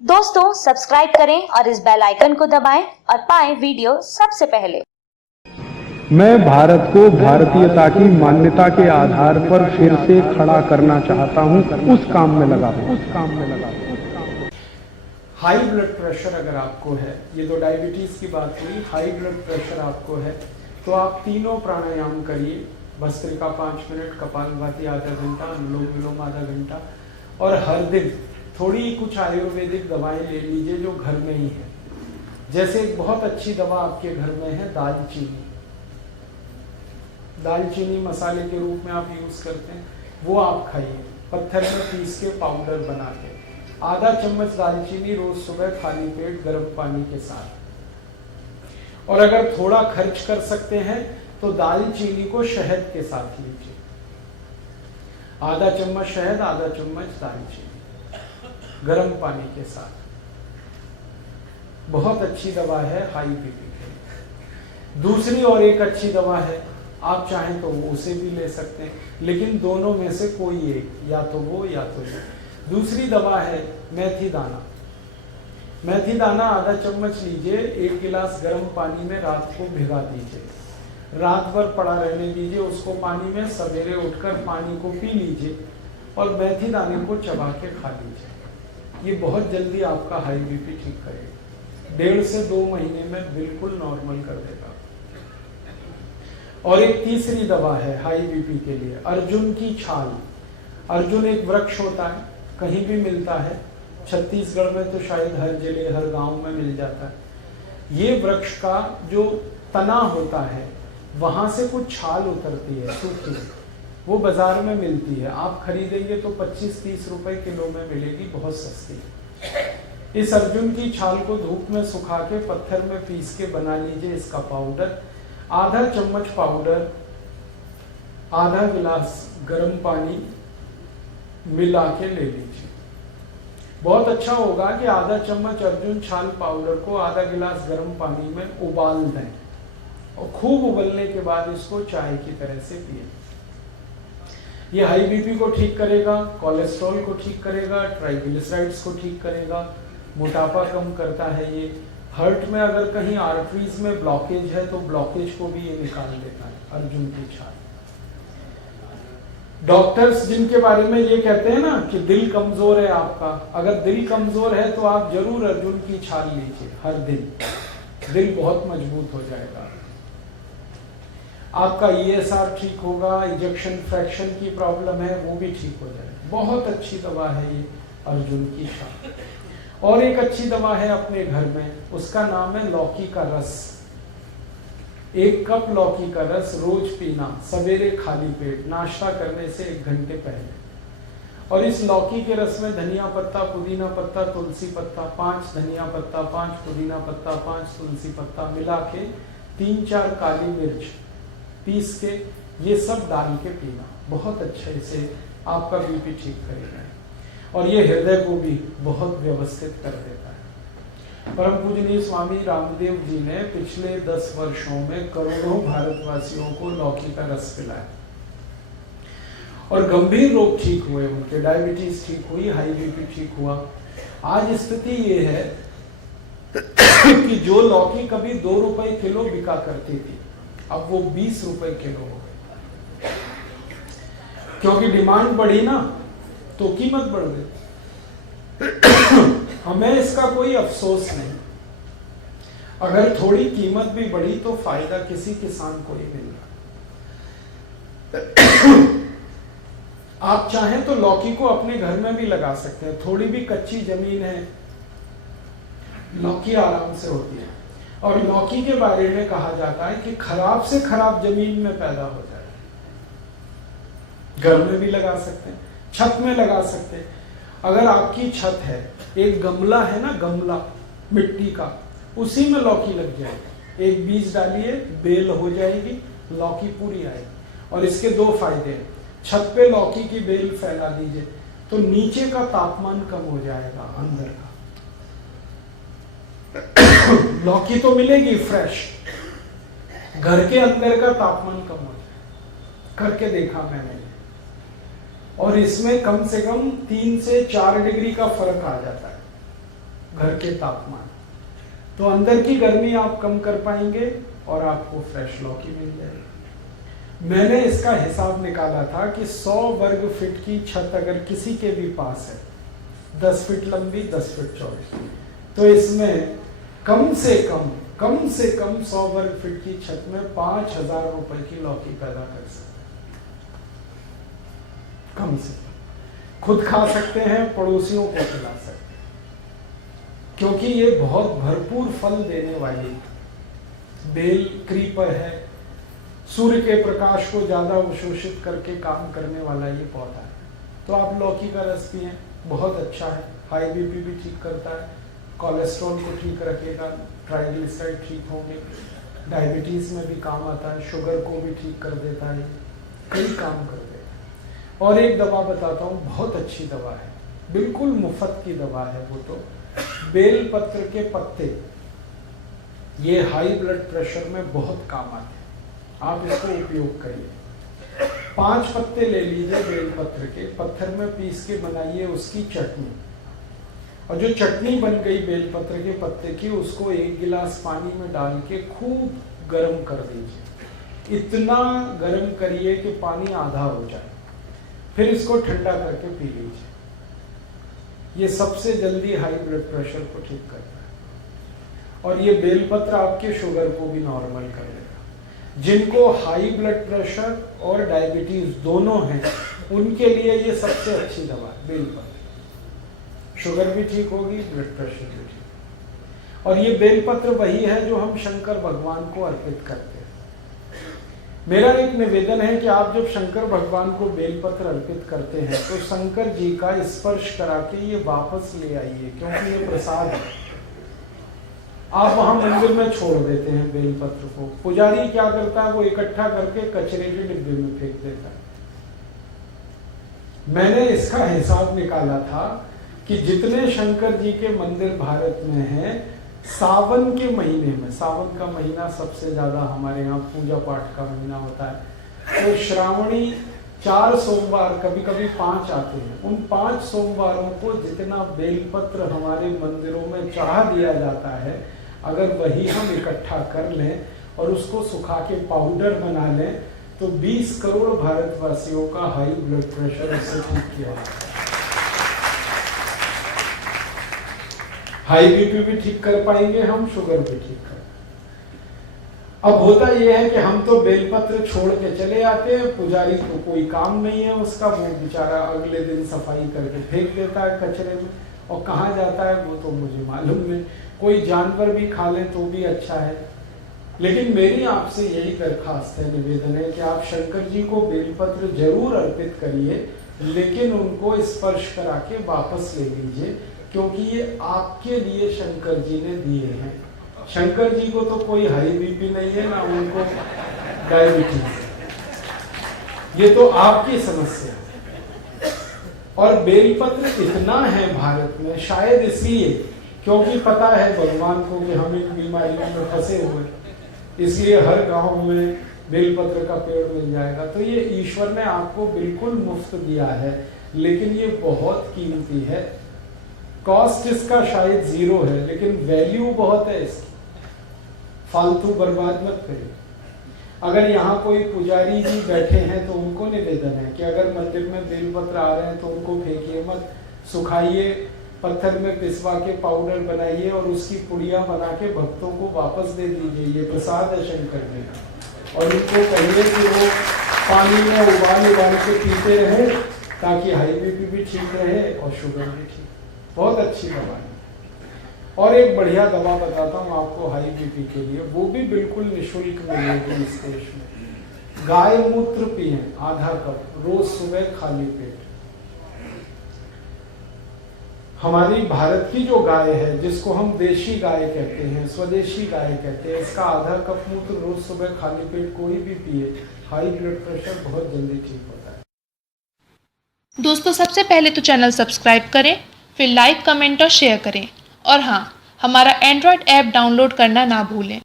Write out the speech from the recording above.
दोस्तों सब्सक्राइब करें और इस बेल आइकन को दबाएं और पाएं वीडियो सबसे पहले। मैं भारत को भारतीयता की मान्यता के आधार पर फिर से खड़ा करना चाहता हूं, उस काम में लगा हूं। हाई ब्लड प्रेशर अगर आपको है, ये तो डायबिटीज की बात हुई, हाई ब्लड प्रेशर आपको है तो आप तीनों प्राणायाम करिए। भस्त्रिका 5 मिनट, कपालभाति आधा घंटा, अनुलोम विलोम आधा घंटा, और हर दिन थोड़ी कुछ आयुर्वेदिक दवाएं ले लीजिए जो घर में ही है। जैसे एक बहुत अच्छी दवा आपके घर में है दालचीनी। दालचीनी मसाले के रूप में आप यूज करते हैं, वो आप खाइए पत्थर में पीस के पाउडर बना के। आधा चम्मच दालचीनी रोज सुबह खाली पेट गर्म पानी के साथ। और अगर थोड़ा खर्च कर सकते हैं तो दालचीनी को शहद के साथ लीजिए। आधा चम्मच शहद, आधा चम्मच दालचीनी गर्म पानी के साथ। बहुत अच्छी दवा है हाई बीपी के। दूसरी और एक अच्छी दवा है, आप चाहें तो वो उसे भी ले सकते हैं, लेकिन दोनों में से कोई एक, या तो वो या तो ये। दूसरी दवा है मेथी दाना। मेथी दाना आधा चम्मच लीजिए, 1 गिलास गर्म पानी में रात को भिगा दीजिए, रात भर पड़ा रहने दीजिए उसको पानी में। सवेरे उठकर पानी को पी लीजिए और मेथी दाने को चबा के खा लीजिए। ये बहुत जल्दी आपका हाई बीपी ठीक करेगा, 1.5 से 2 महीने में बिल्कुल नॉर्मल कर देगा। और एक तीसरी दवा है हाई बीपी के लिए, अर्जुन की छाल। अर्जुन एक वृक्ष होता है, कहीं भी मिलता है, छत्तीसगढ़ में तो शायद हर जगह हर गांव में मिल जाता है। ये वृक्ष का जो तना होता है वहां से कुछ छाल उतरती है सूखी, वो बाजार में मिलती है। आप खरीदेंगे तो 25-30 रुपए किलो में मिलेगी, बहुत सस्ती। इस अर्जुन की छाल को धूप में सुखा के पत्थर में पीस के बना लीजिए इसका पाउडर। आधा चम्मच पाउडर आधा गिलास गर्म पानी मिला के ले लीजिए। बहुत अच्छा होगा कि आधा चम्मच अर्जुन छाल पाउडर को आधा गिलास गर्म पानी में उबाल दें और खूब उबलने के बाद इसको चाय की तरह से पिए। ये हाई बीपी को ठीक करेगा, कोलेस्ट्रॉल को ठीक करेगा, ट्राइग्लिसराइड्स को ठीक करेगा, मोटापा कम करता है। ये हार्ट में अगर कहीं आर्टरीज में ब्लॉकेज है तो ब्लॉकेज को भी ये निकाल देता है अर्जुन की छाल। डॉक्टर्स जिनके बारे में ये कहते हैं ना कि दिल कमजोर है आपका, अगर दिल कमजोर है तो आप जरूर अर्जुन की छाल लीजिए हर दिन, दिल बहुत मजबूत हो जाएगा। आपका ESR ठीक होगा, इजेक्शन फ्रैक्शन की प्रॉब्लम है वो भी ठीक हो जाएगी। बहुत अच्छी दवा है ये अर्जुन की छाल। और एक अच्छी दवा है अपने घर में, उसका नाम है लौकी का रस। 1 कप लौकी का रस रोज पीना, सवेरे खाली पेट, नाश्ता करने से 1 घंटे पहले। और इस लौकी के रस में धनिया पत्ता, पुदीना पत्ता, तुलसी पत्ता, 5 धनिया पत्ता, 5 पुदीना पत्ता, 5 तुलसी पत्ता मिला के 3-4 काली मिर्च पीस के ये सब डाल के पीना, बहुत अच्छे से आपका बीपी ठीक करेगा। और ये हृदय को भी बहुत व्यवस्थित कर देता है। परम पूजनीय स्वामी रामदेव जी ने पिछले 10 वर्षों में करोड़ों भारतवासियों को लौकी का रस पिलाया और गंभीर रोग ठीक हुए उनके। डायबिटीज ठीक हुई, हाई बीपी ठीक हुआ। आज स्थिति ये है कि जो लौकी कभी 2 रुपए किलो बिका करती थी, अब वो 20 रुपए किलो हो गई, क्योंकि डिमांड बढ़ी ना तो कीमत बढ़ गई। हमें इसका कोई अफसोस नहीं, अगर थोड़ी कीमत भी बढ़ी तो फायदा किसी किसान को ही मिल रहा। आप चाहें तो लौकी को अपने घर में भी लगा सकते हैं, थोड़ी भी कच्ची जमीन है लौकी आराम से होती है। और लौकी के बारे में कहा जाता है कि खराब से खराब जमीन में पैदा हो जाए। घर में भी लगा सकते हैं, छत में लगा सकते हैं। अगर आपकी छत है, एक गमला है ना, गमला मिट्टी का, उसी में लौकी लग जाएगी। एक बीज डालिए, बेल हो जाएगी, लौकी पूरी आएगी। और इसके 2 फायदे हैं। छत पे लौकी की बेल फैला दीजिए तो नीचे का तापमान कम हो जाएगा, अंदर का। लौकी तो मिलेगी फ्रेश, घर के अंदर का तापमान कम हो जाए, करके देखा मैंने। और इसमें कम से कम 3 से 4 डिग्री का फर्क आ जाता है। घर के तापमान। तो अंदर की गर्मी आप कम कर पाएंगे और आपको फ्रेश लौकी मिल जाएगी। मैंने इसका हिसाब निकाला था कि 100 वर्ग फीट की छत अगर किसी के भी पास है, 10 फीट लंबी 10 फीट चौड़ी, तो इसमें कम से कम 100 वर्ग फीट की छत में 5,000 रुपए की लौकी पैदा कर सकते हैं। कम से कम खुद खा सकते हैं, पड़ोसियों को खिला सकते हैं, क्योंकि ये बहुत भरपूर फल देने वाली बेल क्रीपर है। सूर्य के प्रकाश को ज्यादा अवशोषित करके काम करने वाला ये पौधा है। तो आप लौकी का रस पिएं, बहुत अच्छा है। हाई बीपी भी ठीक करता है, कोलेस्ट्रॉल को ठीक रखेगा, ट्राइग्लिसराइड ठीक होंगे, डायबिटीज में भी काम आता है, शुगर को भी ठीक कर देता है, कई काम कर देता है। और एक दवा बताता हूँ, बहुत अच्छी दवा है, बिल्कुल मुफ्त की दवा है वो तो, बेल पत्र के पत्ते। ये हाई ब्लड प्रेशर में बहुत काम आते हैं, आप इसको उपयोग करिए। 5 पत्ते ले लीजिए बेल पत्र के, पत्थर में पीस के बनाइए उसकी चटनी, और जो चटनी बन गई बेलपत्र के पत्ते की, उसको 1 गिलास पानी में डाल के खूब गर्म कर दीजिए। इतना गर्म करिए कि पानी आधा हो जाए, फिर इसको ठंडा करके पी लीजिए। ये सबसे जल्दी हाई ब्लड प्रेशर को ठीक करता है, और ये बेलपत्र आपके शुगर को भी नॉर्मल कर देगा। जिनको हाई ब्लड प्रेशर और डायबिटीज दोनों हैं, उनके लिए ये सबसे अच्छी दवा है बेलपत्र। शुगर भी ठीक होगी, ब्लड प्रेशर भी ठीक। और ये बेलपत्र वही है जो हम शंकर भगवान को अर्पित करते हैं। मेरा एक निवेदन है कि आप जब शंकर भगवान को बेलपत्र अर्पित करते हैं तो शंकर जी का स्पर्श करा के ये वापस ले आइए, क्योंकि ये प्रसाद है। आप वहां मंदिर में छोड़ देते हैं बेलपत्र को, पुजारी क्या करता है, वो इकट्ठा करके कचरे के डिब्बे में फेंक देता है। मैंने इसका हिसाब निकाला था कि जितने शंकर जी के मंदिर भारत में हैं, सावन के महीने में, सावन का महीना सबसे ज्यादा हमारे यहाँ पूजा पाठ का महीना होता है, तो श्रावणी 4 सोमवार, कभी कभी 5 आते हैं, उन 5 सोमवारों को जितना बेलपत्र हमारे मंदिरों में चढ़ा दिया जाता है, अगर वही हम इकट्ठा कर लें और उसको सुखा के पाउडर बना लें, तो 20 करोड़ भारतवासियों का हाई ब्लड प्रेशर उससे ठीक किया जाता है। हाई बीपी भी ठीक कर पाएंगे हम, शुगर भी ठीक कर। अब होता यह है कि हम तो बेलपत्र छोड़ के चले आते हैं, पुजारी को कोई काम नहीं है उसका, वो बेचारा अगले दिन सफाई करके फेंक देता है कचरे में, और कहाँ जाता है वो तो मुझे मालूम नहीं। कोई जानवर भी खा ले तो भी अच्छा है। लेकिन मेरी आपसे यही दरखास्त है, निवेदन है कि आप शंकर जी को बेलपत्र जरूर अर्पित करिए, लेकिन उनको स्पर्श करा के वापस ले लीजिए, क्योंकि ये आपके लिए शंकर जी ने दिए हैं। शंकर जी को तो कोई हाई बीपी नहीं है, ना उनको डायबिटीज, ये तो आपकी समस्या है। और बेलपत्र इतना है भारत में, शायद इसलिए क्योंकि पता है भगवान को कि हम इन बीमारियों में फंसे हुए, इसलिए हर गांव में बेलपत्र का पेड़ मिल जाएगा। तो ये ईश्वर ने आपको बिल्कुल मुफ्त दिया है, लेकिन ये बहुत कीमती है। कॉस्ट इसका शायद 0 है, लेकिन वैल्यू बहुत है इसकी। फालतू बर्बाद मत करिए। अगर यहाँ कोई पुजारी जी बैठे हैं तो उनको निवेदन है कि अगर मंदिर में बेलपत्र आ रहे हैं तो उनको फेंकिए मत, सुखाइए, पत्थर में पिसवा के पाउडर बनाइए और उसकी पुड़िया बना के भक्तों को वापस दे दीजिए। ये प्रसाद है शंकर जी का। और उनको कहिए कि वो पानी में उबाल के पीते रहे, ताकि हाई बीपी भी ठीक रहे और शुगर भी ठीक। बहुत अच्छी दवा है। और एक बढ़िया दवा बताता हूँ आपको हाई बीपी के लिए, वो भी बिल्कुल निःशुल्क मिलेगी इस देश में। गाय मूत्र पिए आधा कप रोज सुबह खाली पेट। हमारी भारत की जो गाय है, जिसको हम देशी गाय कहते हैं, स्वदेशी गाय कहते हैं, इसका आधा कप मूत्र रोज सुबह खाली पेट कोई भी पिए, हाई ब्लड प्रेशर बहुत जल्दी ठीक होता है। दोस्तों, सबसे पहले तो चैनल सब्सक्राइब करें, फिर लाइक, कमेंट और शेयर करें। और हाँ, हमारा एंड्रॉयड ऐप डाउनलोड करना ना भूलें।